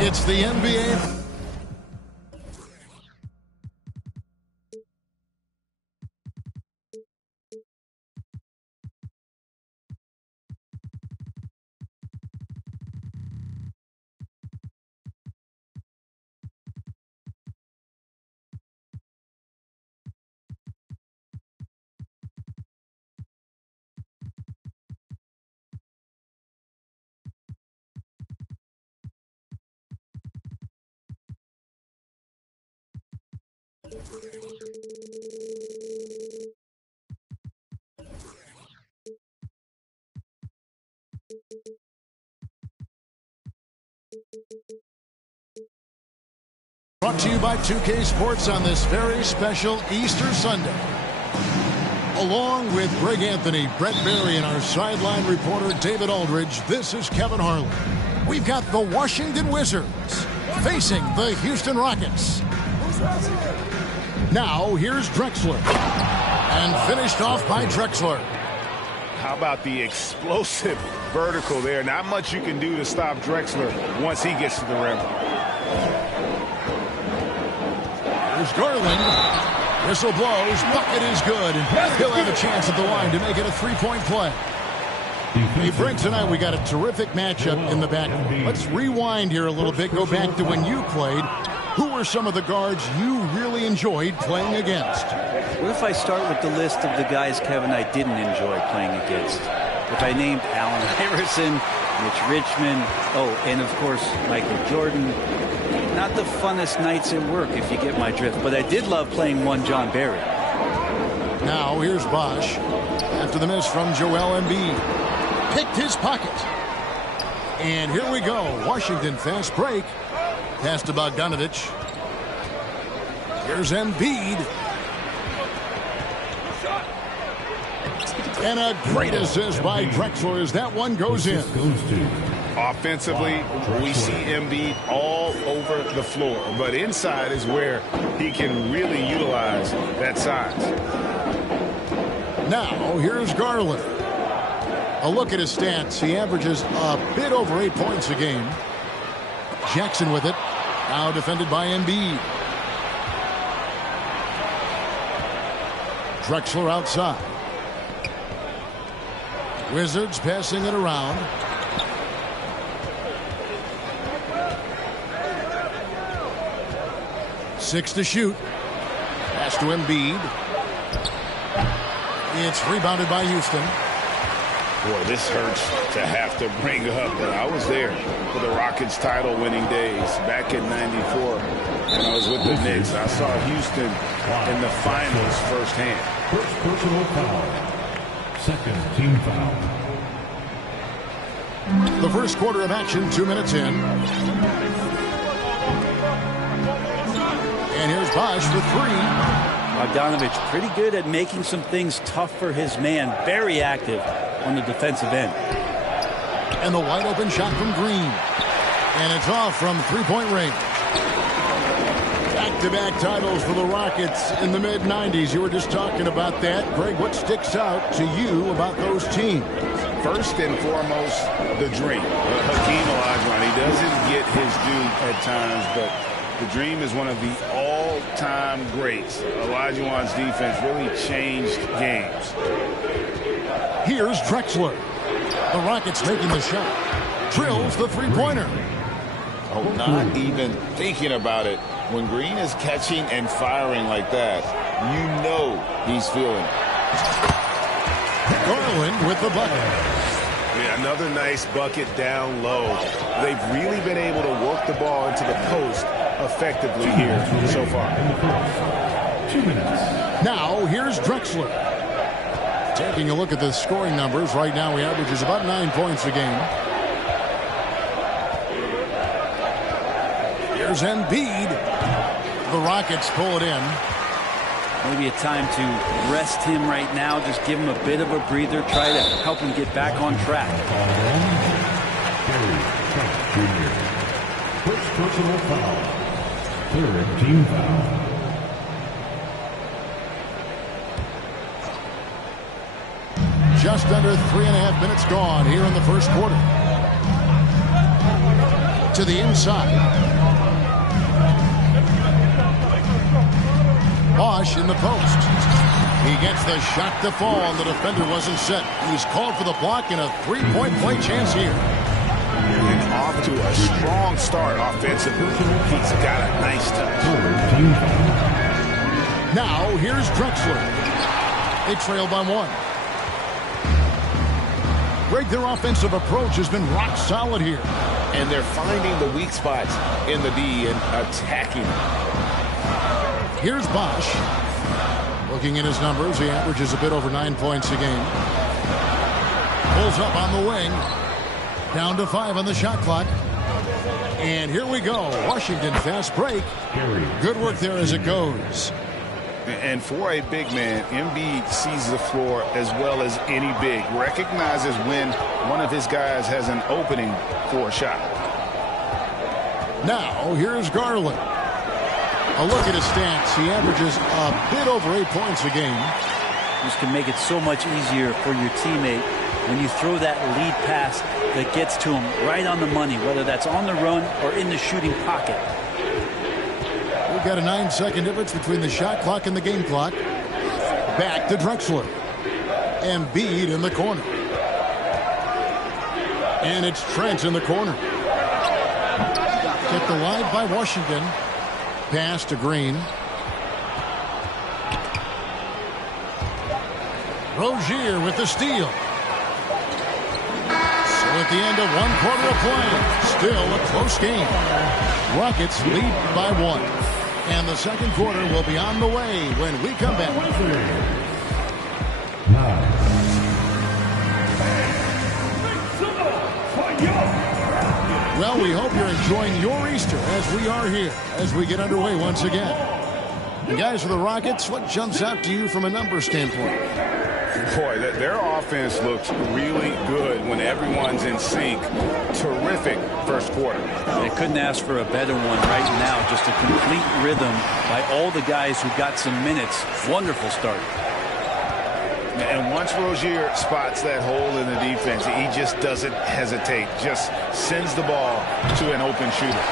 It's the NBA. Brought to you by 2K Sports on this very special Easter Sunday. Along with Greg Anthony, Brett Berry, and our sideline reporter David Aldridge, this is Kevin Harlan. We've got the Washington Wizards facing the Houston Rockets. Now, here's Drexler. And finished off by Drexler. How about the explosive vertical there? Not much you can do to stop Drexler once he gets to the rim. Here's Garland. Whistle blows. Bucket is good. And he'll have a chance at the line to make it a three-point play. Hey, Brent, tonight we got a terrific matchup in the back. Let's rewind here a little bit. Go back to when you played. Who were some of the guards you really enjoyed playing against? What if I start with the list of the guys, Kevin, I didn't enjoy playing against? If I named Allen Iverson, Mitch Richmond, and of course, Michael Jordan. Not the funnest nights at work, if you get my drift. But I did love playing one John Barry. Now, here's Bosch. After the miss from Joel Embiid. Picked his pocket. And here we go. Washington fast break. Pass to Bogdanovich. Here's Embiid. And a great assist by Drexler as that one goes in. Offensively, we see Embiid all over the floor, but inside is where he can really utilize that size. Now, here's Garland. A look at his stats. He averages a bit over 8 points a game. Jackson with it. Now defended by Embiid. Drexler outside. Wizards passing it around. Six to shoot. Pass to Embiid. It's rebounded by Houston. Boy, this hurts to have to bring up, but I was there for the Rockets title-winning days back in '94 when I was with the Knicks. I saw Houston in the finals firsthand. First personal foul. Second team foul. The first quarter of action, 2 minutes in. And here's Bosch for three. Bogdanovich pretty good at making some things tough for his man. Very active on the defensive end. And the wide open shot from Green. And it's off from three-point range. Back-to-back titles for the Rockets in the mid-90s. You were just talking about that. Greg, what sticks out to you about those teams? First and foremost, the dream. Hakeem Olajuwon, he doesn't get his due at times, but the Dream is one of the all-time greats. Olajuwon's defense really changed games. Here's Drexler. The Rockets making the shot. Drills the three-pointer. Oh, not even thinking about it. When Green is catching and firing like that, you know he's feeling it. Garland with the bucket. Yeah, another nice bucket down low. They've really been able to work the ball into the post effectively here so far. 2 minutes. Now, here's Drexler. Taking a look at the scoring numbers. Right now, he averages about 9 points a game. Here's Embiid. The Rockets pull it in. Maybe a time to rest him right now. Just give him a bit of a breather. Try to help him get back on track. Jr. First personal foul. Third team foul. Just under 3.5 minutes gone here in the first quarter. To the inside. Bosch in the post. He gets the shot to fall, and the defender wasn't set. He's called for the block and a three-point play chance here. And off to a strong start offensively. He's got a nice touch. Now here's Drexler. They trail by 1. Greg, their offensive approach has been rock solid here. And they're finding the weak spots in the D and attacking. Here's Bosch. Looking at his numbers, he averages a bit over 9 points a game. Pulls up on the wing. Down to 5 on the shot clock. And here we go. Washington fast break. Good work there as it goes. And for a big man, Embiid sees the floor as well as any big. Recognizes when one of his guys has an opening for a shot. Now, here's Garland. A look at his stats. He averages a bit over 8 points a game. This can make it so much easier for your teammate when you throw that lead pass that gets to him right on the money, whether that's on the run or in the shooting pocket. We've got a 9-second difference between the shot clock and the game clock. Back to Drexler. Embiid in the corner. And it's Trent in the corner. Kept alive by Washington. Pass to Green. Rozier with the steal. So at the end of 1 quarter of play, still a close game. Rockets lead by 1. And the second quarter will be on the way when we come back. Well, we hope you're enjoying your Easter as we are here, as we get underway once again. And guys, for the Rockets, what jumps out to you from a numbers standpoint? Boy, their offense looks really good when everyone's in sync. Terrific first quarter. They couldn't ask for a better one right now. Just a complete rhythm by all the guys who got some minutes. Wonderful start. And once Rozier spots that hole in the defense, he just doesn't hesitate. Just sends the ball to an open shooter.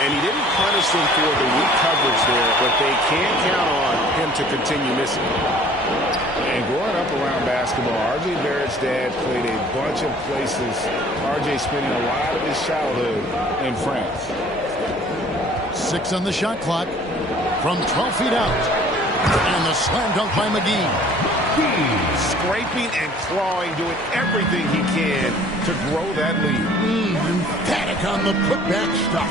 And he didn't punish them for the weak coverage there, but they can count on him to continue missing. And growing up around basketball, R.J. Barrett's dad played a bunch of places. R.J. spending a lot of his childhood in France. 6 on the shot clock from 12 feet out. And the slam dunk by McGee. Scraping and clawing, doing everything he can to grow that lead. Emphatic on the putback stuff.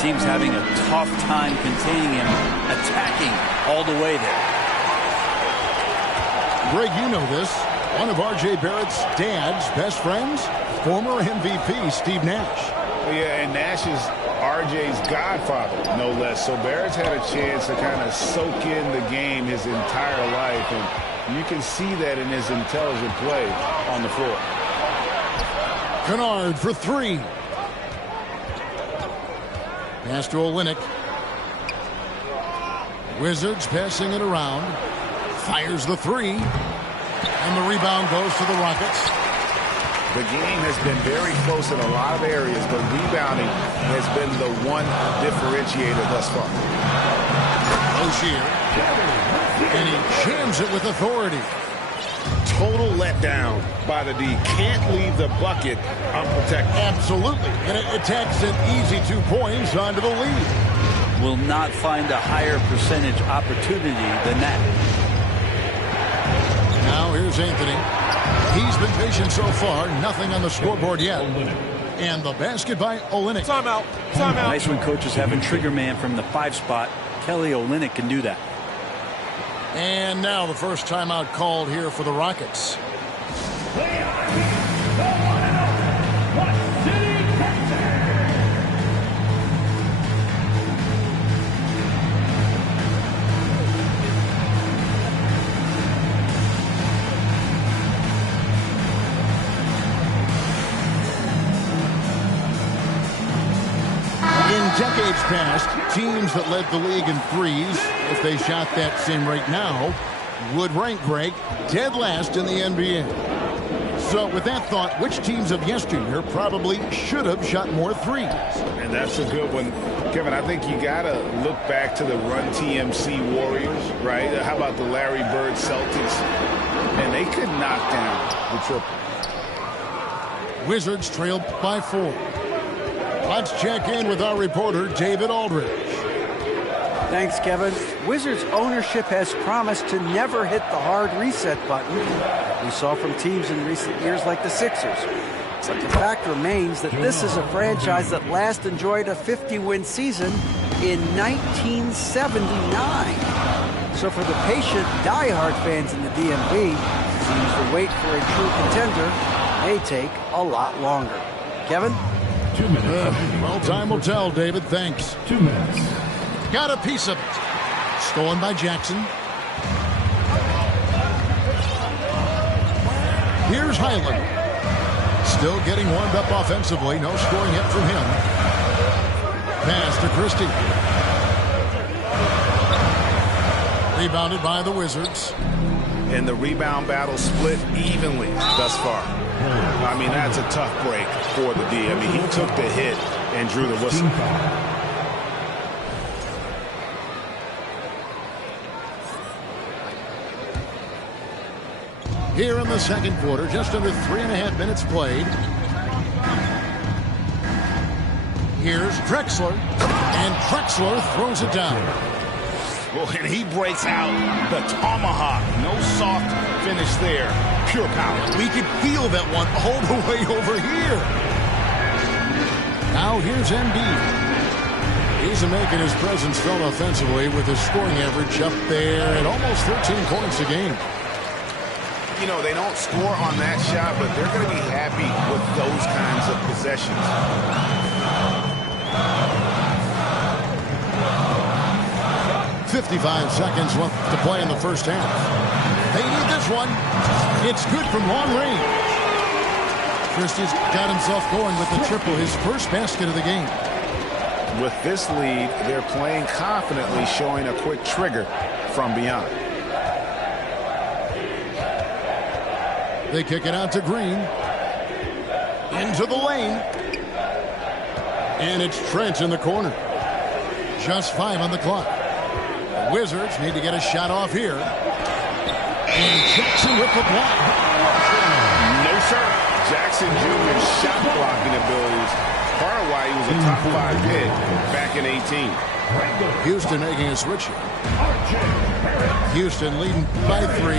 Team's having a tough time containing him, attacking all the way there. Greg, you know this. One of R.J. Barrett's dad's best friends, former MVP Steve Nash. Yeah, and Nash is R.J.'s godfather, no less. So Barrett's had a chance to kind of soak in the game his entire life, and you can see that in his intelligent play on the floor. Kennard for 3. Pass to Olynyk. Wizards passing it around. Fires the 3. And the rebound goes to the Rockets. The game has been very close in a lot of areas, but rebounding has been the one differentiator thus far. Rozier. And he jams it with authority. Total letdown by the D. Can't leave the bucket unprotected. Absolutely. And it attacks an easy 2 points onto the lead. Will not find a higher percentage opportunity than that. Now here's Anthony. He's been patient so far. Nothing on the scoreboard yet. And the basket by Olynyk. Timeout. Nice when coaches have a trigger man from the 5 spot. Kelly Olynyk can do that. And now the first timeout called here for the Rockets. past, teams that led the league in threes, if they shot that same rate now, would rank, Greg, dead last in the NBA. So with that thought, which teams of yesteryear probably should have shot more threes? And that's a good one. Kevin, I think you got to look back to the Run TMC Warriors, right? How about the Larry Bird Celtics? And they could knock down the triple. Wizards trailed by 4. Let's check in with our reporter, David Aldridge. Thanks, Kevin. Wizards ownership has promised to never hit the hard reset button we saw from teams in recent years like the Sixers. But the fact remains that this is a franchise that last enjoyed a 50-win season in 1979. So for the patient, die-hard fans in the DMV, seems the wait for a true contender may take a lot longer. Kevin? 2 minutes. Well, time will tell, David. Thanks. 2 minutes. Got a piece of it. Stolen by Jackson. Here's Highland. Still getting warmed up offensively. No scoring yet from him. Pass to Christie. Rebounded by the Wizards. And the rebound battle split evenly thus far. I mean, that's a tough break for the D. I mean, he took the hit and drew the whistle. Here in the second quarter, just under 3.5 minutes played. Here's Drexler, and Drexler throws it down. Well, and he breaks out the tomahawk. No soft finish there. Pure power. We could feel that one all the way over here. Now here's Embiid. He's making his presence felt offensively with his scoring average up there at almost 13 points a game. You know, they don't score on that shot, but they're going to be happy with those kinds of possessions. 55 seconds left to play in the first half. They need this one. It's good from long range. Christie's got himself going with the triple, his first basket of the game. With this lead, they're playing confidently, showing a quick trigger from beyond. They kick it out to Green. Into the lane. And it's Trent in the corner. Just 5 on the clock. The Wizards need to get a shot off here. And Jackson with the block. No, sir. Jackson Jr.'s shot blocking abilities. Part of why he was a top 5 pick back in 18. Houston making a switch here. Houston leading by 3.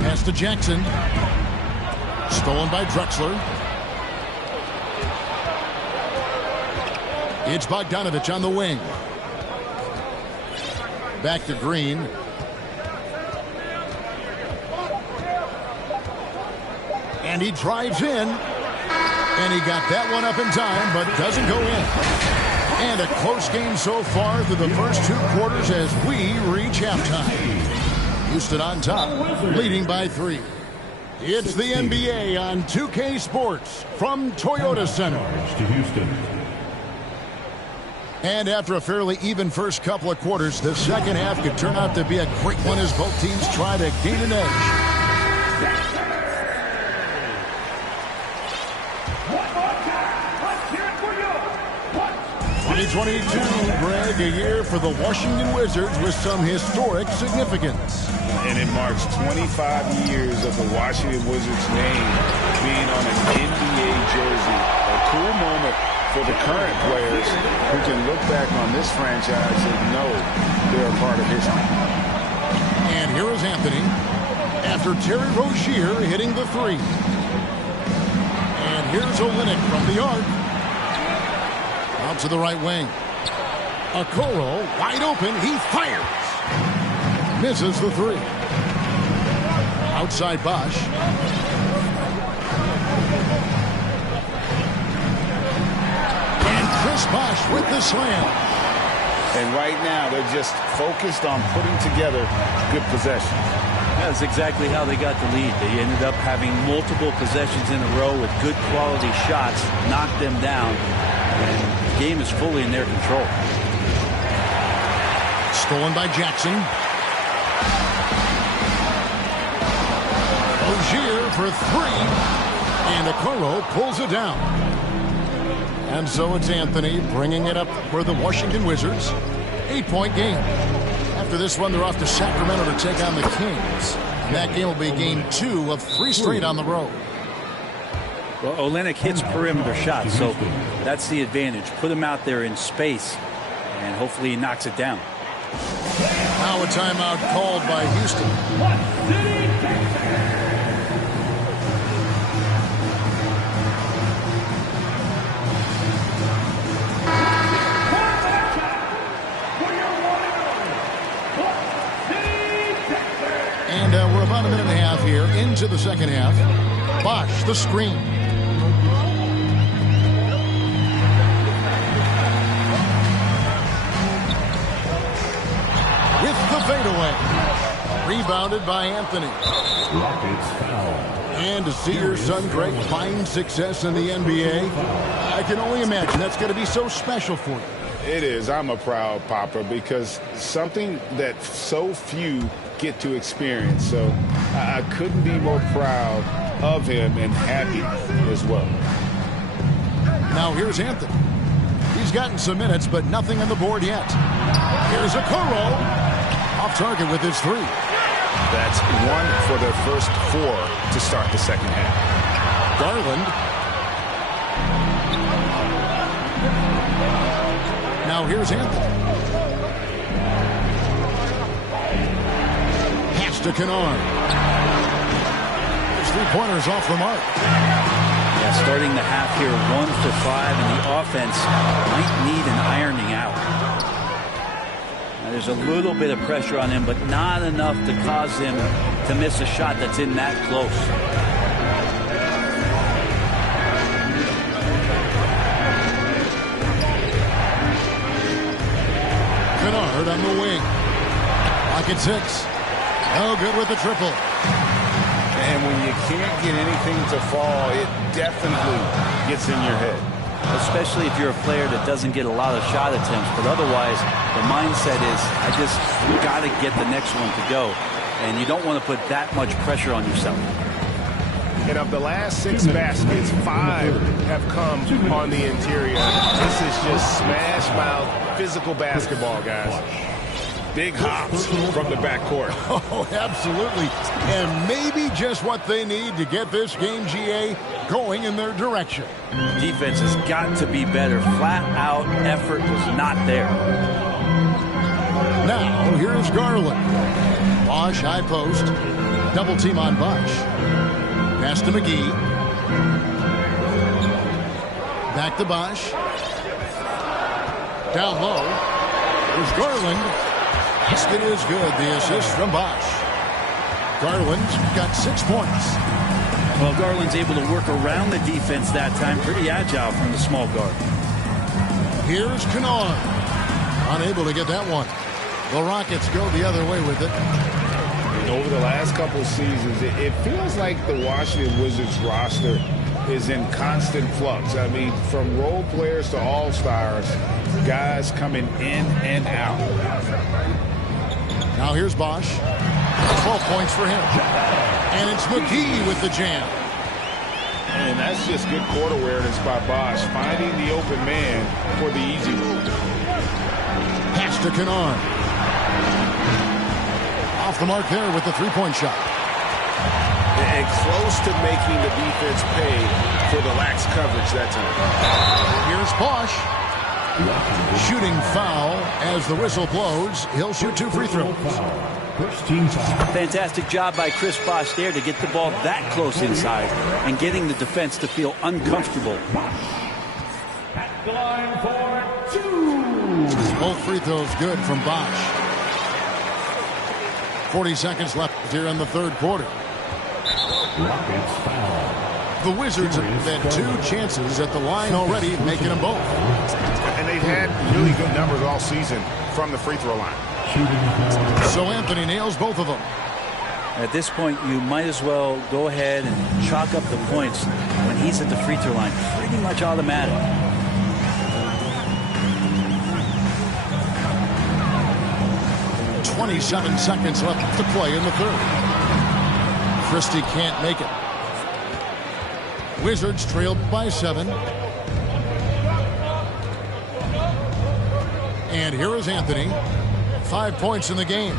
Pass to Jackson. Stolen by Drexler. It's Bogdanovich on the wing. Back to Green. And he drives in. And he got that one up in time, but doesn't go in. And a close game so far through the first 2 quarters as we reach halftime. Houston on top, leading by 3. It's the NBA on 2K Sports from Toyota Center. To Houston. And after a fairly even first couple of quarters, the second half could turn out to be a great one as both teams try to gain an edge. 2022, Greg, a year for the Washington Wizards with some historic significance. And it marks 25 years of the Washington Wizards name being on an NBA jersey. A cool moment for the current players who can look back on this franchise and know they're a part of history. And here is Anthony after Terry Rozier hitting the 3. And here's Olynyk from the arc. Out to the right wing. Okoro wide open. He fires. Misses the 3. Outside Bosch. And Chris Bosch with the slam. And right now they're just focused on putting together good possessions. That's exactly how they got the lead. They ended up having multiple possessions in a row with good quality shots, knocked them down, and the game is fully in their control. Stolen by Jackson. Ogier for three. And Okoro pulls it down. And so it's Anthony bringing it up for the Washington Wizards. 8-point game. After this one, they're off to Sacramento to take on the Kings. And that game will be game 2 of 3 straight on the road. Well, Olynyk hits perimeter shots, so that's the advantage. Put him out there in space, and hopefully he knocks it down. Now a timeout called by Houston. And we're about a minute and a half here into the second half. Bosh, the screen. With the fadeaway. Rebounded by Anthony. Rockets foul. And to see your son Greg find success in the NBA, I can only imagine that's going to be so special for you. It is. I'm a proud papa because something that so few get to experience. So I couldn't be more proud of him and happy as well. Now here's Anthony. He's gotten some minutes, but nothing on the board yet. Here's Okoro. Off target with his 3. That's 1 for their first 4 to start the second half. Garland. Now here's Anthony. Pass to Kennard. His 3-pointers off the mark. Yeah, starting the half here 1 for 5, and the offense might need an ironing out. Now, there's a little bit of pressure on him, but not enough to cause him to miss a shot that's in that close. Kennard on the wing. Pocket 6. No good with the triple. And when you can't get anything to fall, it definitely gets in your head. Especially if you're a player that doesn't get a lot of shot attempts. But otherwise, the mindset is, I just got to get the next one to go. And you don't want to put that much pressure on yourself. And of the last 6 baskets, 5 have come on the interior. This is just smash mouth physical basketball, guys. Big hops from the backcourt. Oh, absolutely. And maybe just what they need to get this game, GA, going in their direction. Defense has got to be better. Flat out effort was not there. Now, here's Garland. Bosh, high post. Double team on Bosh. Pass to McGee. Back to Bosh. Down low. There's Garland. Basket is good. The assist from Bosh. Garland's got 6 points. Well, Garland's able to work around the defense that time. Pretty agile from the small guard. Here's Kennard. Unable to get that one. The Rockets go the other way with it. Over the last couple seasons, it feels like the Washington Wizards roster is in constant flux. I mean, from role players to all-stars, guys coming in and out. Now here's Bosh. 12 points for him. And it's McGee with the jam. And that's just good court awareness by Bosh, finding the open man for the easy move. Pass to Kennard. Off the mark there with the 3-point shot. And close to making the defense pay for the lax coverage that time. Here's Bosh. Shooting foul as the whistle blows. He'll shoot 2 free throws. First team foul. Fantastic job by Chris Bosh there to get the ball that close inside and getting the defense to feel uncomfortable. At the line for 2. Both free throws good from Bosh. 40 seconds left here in the third quarter. Rockets foul. The Wizards have had 2 chances at the line already, making them both. And they've had really good numbers all season from the free throw line. Shooting foul. So Anthony nails both of them. At this point, you might as well go ahead and chalk up the points when he's at the free throw line. Pretty much automatic. 27 seconds left to play in the third. Christie can't make it. Wizards trailed by 7. And here is Anthony. 5 points in the game.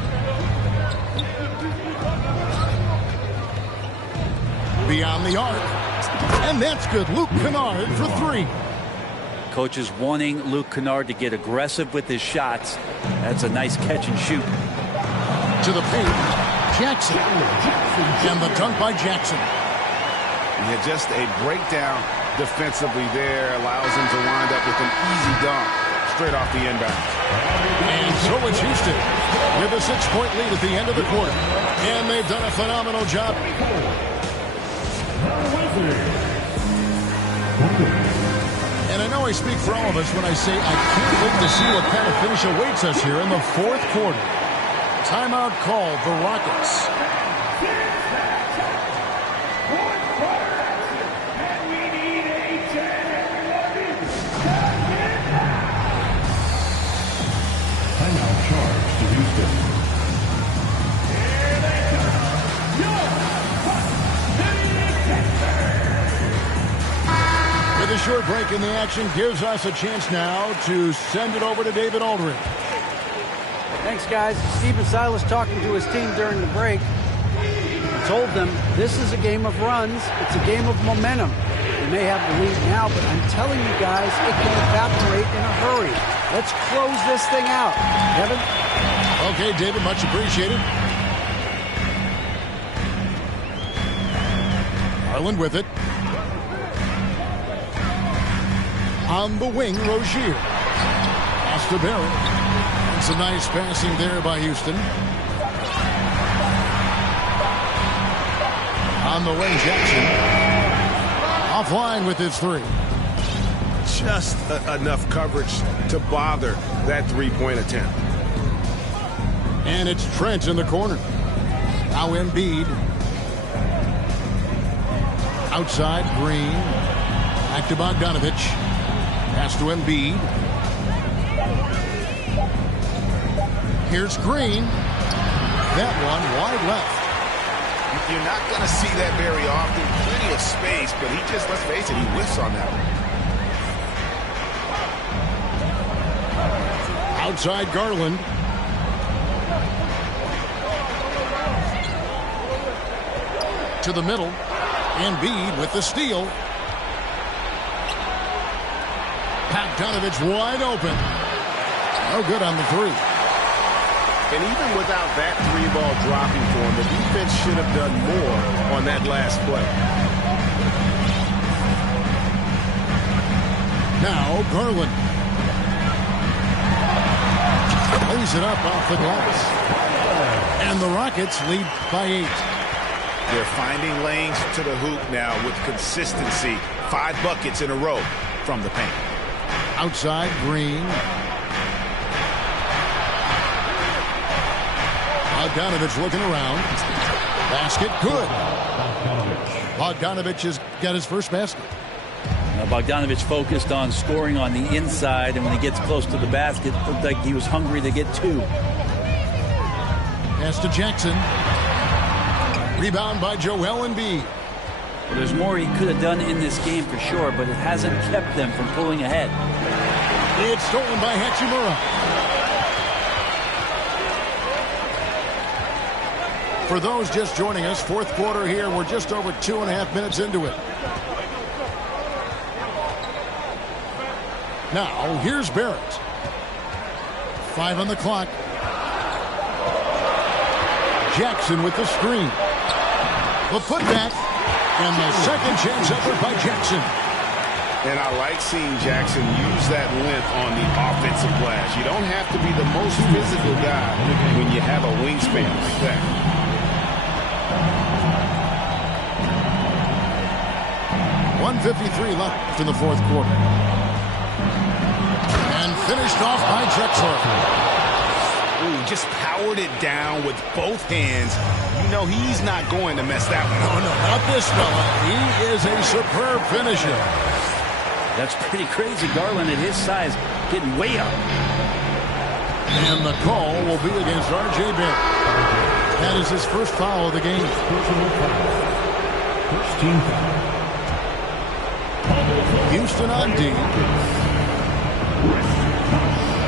Beyond the arc. And that's good. Luke Kennard for 3. Coach is wanting Luke Kennard to get aggressive with his shots. That's a nice catch and shoot. To the paint. Jackson. And the dunk by Jackson. Yeah, just a breakdown defensively there allows him to wind up with an easy dunk straight off the inbound. And so it's Houston with a 6-point lead at the end of the quarter. And they've done a phenomenal job. And I know I speak for all of us when I say I can't wait to see what kind of finish awaits us here in the fourth quarter. Timeout called the Rockets. Timeout charge to Houston. With a short break in the action gives us a chance now to send it over to David Aldridge. Thanks, guys. Stephen Silas talking to his team during the break. He told them this is a game of runs. It's a game of momentum. They may have the lead now, but I'm telling you guys, it can evaporate in a hurry. Let's close this thing out. Kevin? Okay, David, much appreciated. Garland with it. On the wing, Rozier. Pass to Barrett. It's a nice passing there by Houston. On the wing, Jackson. Offline with his 3. Just enough coverage to bother that three-point attempt. And it's Trent in the corner. Now Embiid. Outside, Green. Back to Bogdanovich. Pass to Embiid. Here's Green. That one wide left. You're not going to see that very often. Plenty of space, but he just, let's face it, he whiffs on that one. Outside Garland. To the middle. Embiid with the steal. Bogdanovich wide open. No good on the 3. And even without that 3-ball dropping for him, the defense should have done more on that last play. Now Garland. Lays it up off the glass. And the Rockets lead by 8. They're finding lanes to the hoop now with consistency. 5 buckets in a row from the paint. Outside, Green. Bogdanovich looking around. Basket, good. Bogdanovich has got his first basket. Now Bogdanovich focused on scoring on the inside, and when he gets close to the basket, it looked like he was hungry to get 2. Pass to Jackson. Rebound by Joel Embiid. Well, there's more he could have done in this game for sure, but it hasn't kept them from pulling ahead. It's stolen by Hachimura. For those just joining us, fourth quarter here. We're just over 2.5 minutes into it. Now, here's Barrett. 5 on the clock. Jackson with the screen. The putback. And the second chance effort by Jackson. And I like seeing Jackson use that length on the offensive glass. You don't have to be the most physical guy when you have a wingspan like that. 1:53 left in the fourth quarter. And finished off by Drexler. Ooh, just powered it down with both hands. You know he's not going to mess that one up. No, not this fella. He is a superb finisher. That's pretty crazy. Garland at his size getting way up. And the call will be against R.J. Bent. That is his first foul of the game. First team foul. Houston on D.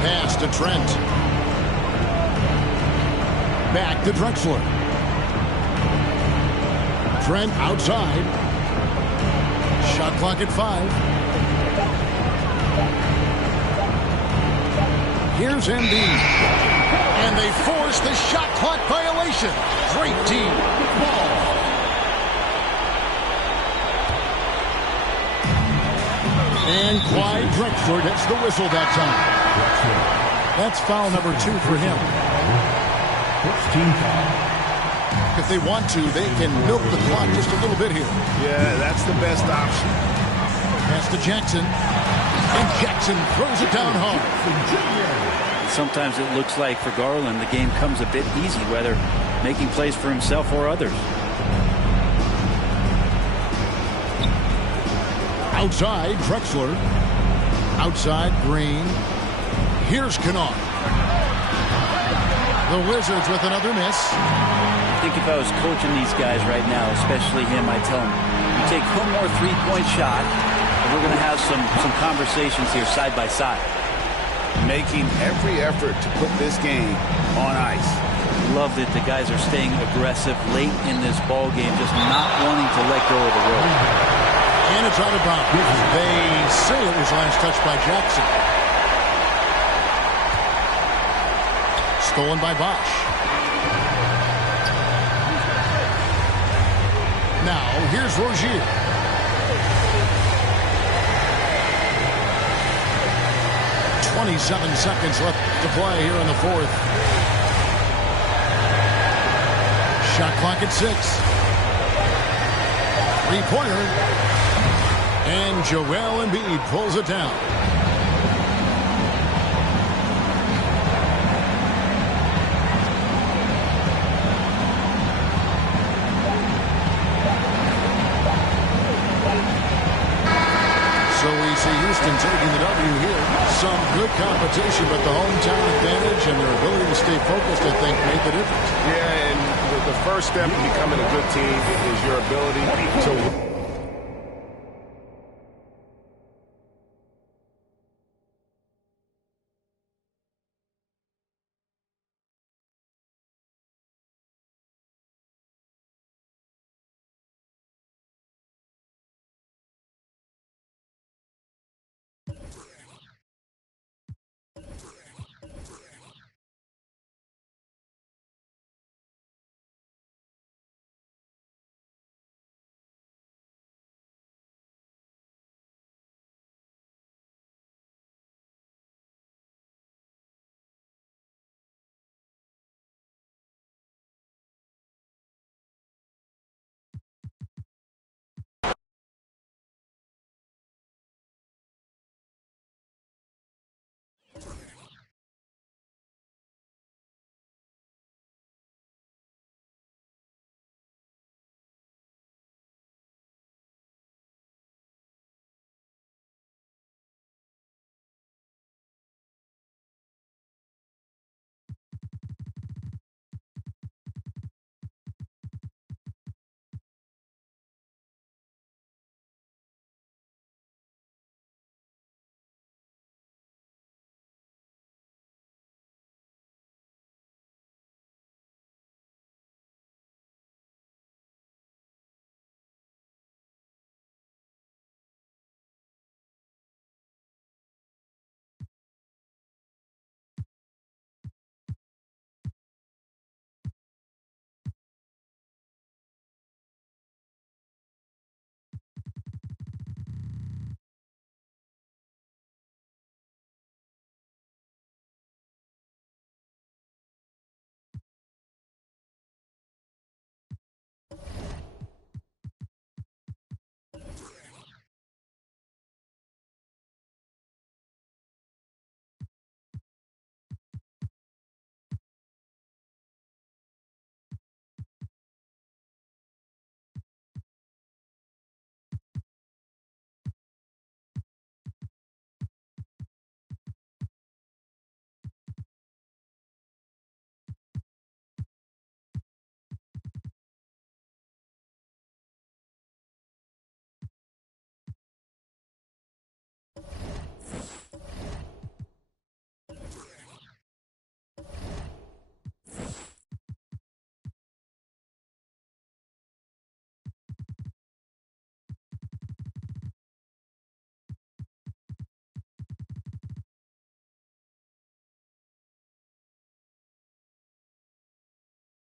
Pass to Trent. Back to Drexler. Trent outside. Shot clock at 5. Here's Embiid. And they force the shot clock violation. Great team. Ball. And Clyde Drexler gets the whistle that time. That's foul number 2 for him. First team foul. If they want to, they can milk the clock just a little bit here. Yeah, that's the best option. Pass to Jackson. And Jackson throws it down hard. Sometimes it looks like for Garland the game comes a bit easy, whether making plays for himself or others. Outside, Drexler. Outside, Green. Here's Kennard. The Wizards with another miss. I think if I was coaching these guys right now, especially him, I'd tell him, you take one more three-point shot, and we're going to have some conversations here side by side. Making every effort to put this game on ice. Love that the guys are staying aggressive late in this ball game, just not wanting to let go of the rope. And it's out of bounds. They say it was last touched by Jackson. Stolen by Bosch. Now, here's Rozier. .27 seconds left to play here in the 4th. Shot clock at 6. Three-pointer. And Joel Embiid pulls it down. So we see Houston taking the W here. Some good competition, but the hometown advantage and their ability to stay focused, I think, made the difference. Yeah, and the first step in becoming a good team is your ability to